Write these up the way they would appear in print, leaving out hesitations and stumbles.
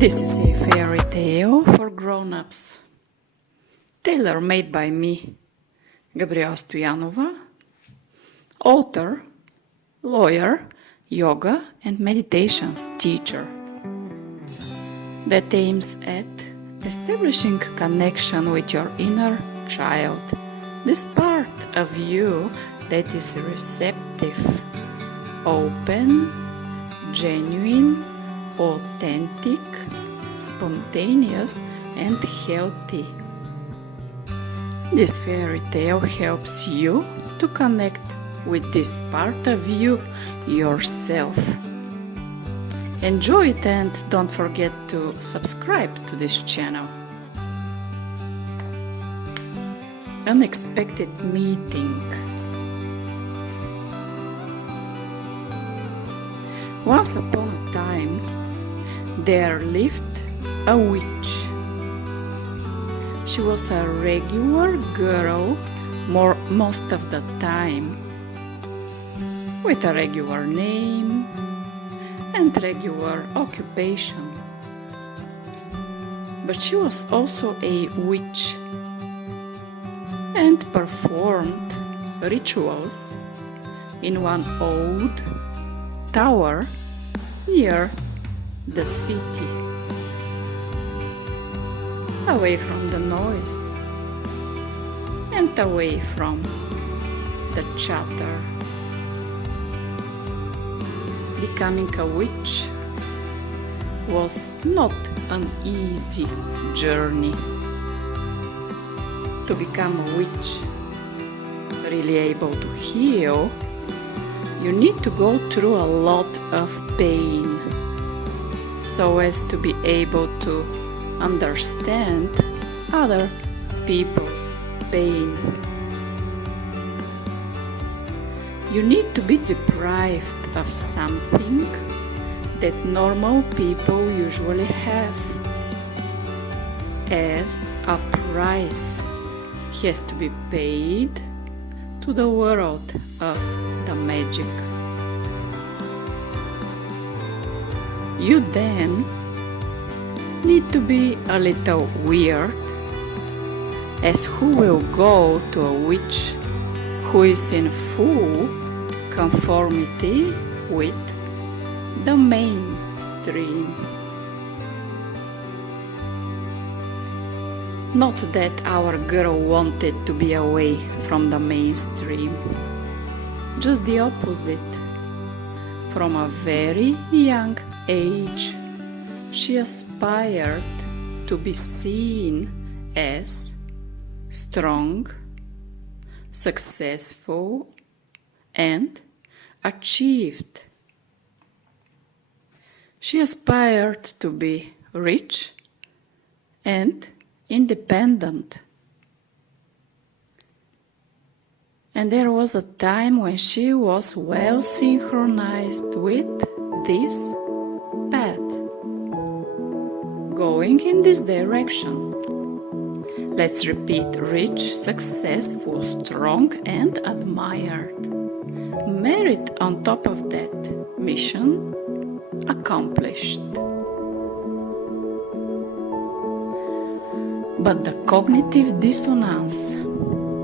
This is a fairy tale for grown-ups, tailor-made by me, Gabriela Stoyanova, author, lawyer, yoga and meditations teacher, that aims at establishing connection with your inner child, this part of you that is receptive, open, genuine, authentic, spontaneous and healthy. This fairy tale helps you to connect with this part of you yourself. Enjoy it and don't forget to subscribe to this channel. Unexpected meeting. Once upon a time, there lived a witch. She was a regular girl most of the time, with a regular name and regular occupation. But she was also a witch and performed rituals in one old tower near the city, away from the noise and away from the chatter. Becoming a witch was not an easy journey. To become a witch, really able to heal, you need to go through a lot of pain so as to be able to understand other people's pain. You need to be deprived of something that normal people usually have, as a price has to be paid to the world of the magic. You then need to be a little weird, as who will go to a witch who is in full conformity with the mainstream? Not that our girl wanted to be away from the mainstream, just the opposite. From a very young age, she aspired to be seen as strong, successful, and achieved. She aspired to be rich and independent. And there was a time when she was well synchronized with this path, going in this direction. Let's repeat: rich, successful, strong and admired. Merit on top of that. Mission accomplished. But the cognitive dissonance,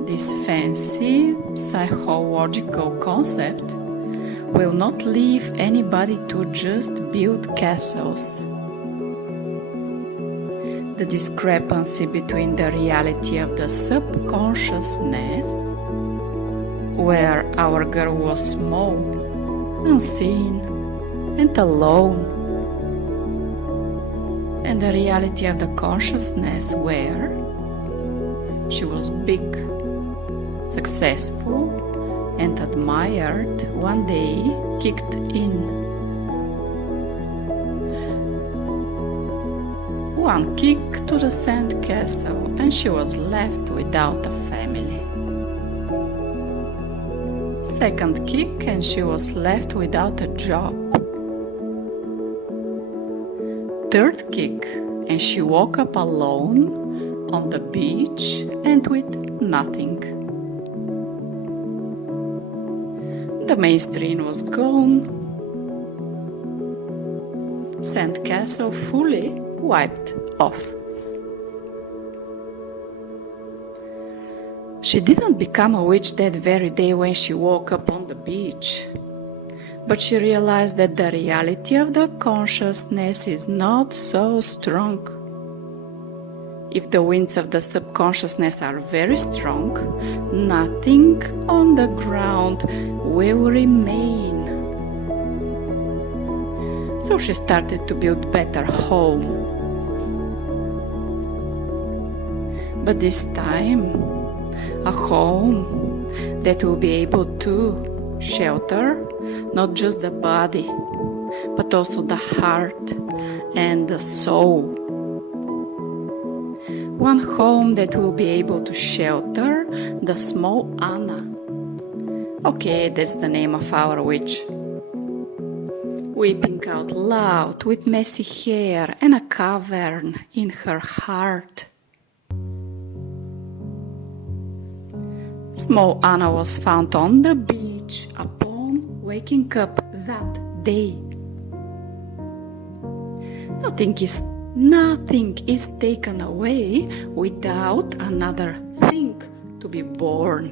this fancy psychological concept, will not leave anybody to just build castles. The discrepancy between the reality of the subconsciousness, where our girl was small, unseen, and alone, and the reality of the consciousness, where she was big, successful, and admired, one day kicked in. One kick to the sand castle, and she was left without a family. Second kick, and she was left without a job. Third kick, and she woke up alone on the beach and with nothing. The mainstream was gone. Sandcastle fully wiped off. She didn't become a witch that very day when she woke up on the beach, but she realized that the reality of the consciousness is not so strong. If the winds of the subconsciousness are very strong, nothing on the ground will remain. So she started to build better home. But this time, a home that will be able to shelter not just the body, but also the heart and the soul. One home that will be able to shelter the small Anna. Okay, that's the name of our witch. Weeping out loud with messy hair and a cavern in her heart. Small Anna was found on the beach upon waking up that day. Nothing is taken away without another thing to be born.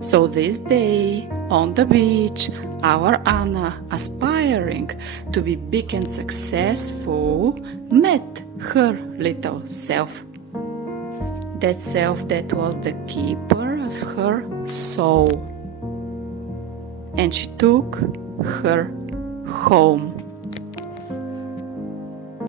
So this day, on the beach, our Anna, aspiring to be big and successful, met her little self. That self that was the keeper of her soul. And she took her home.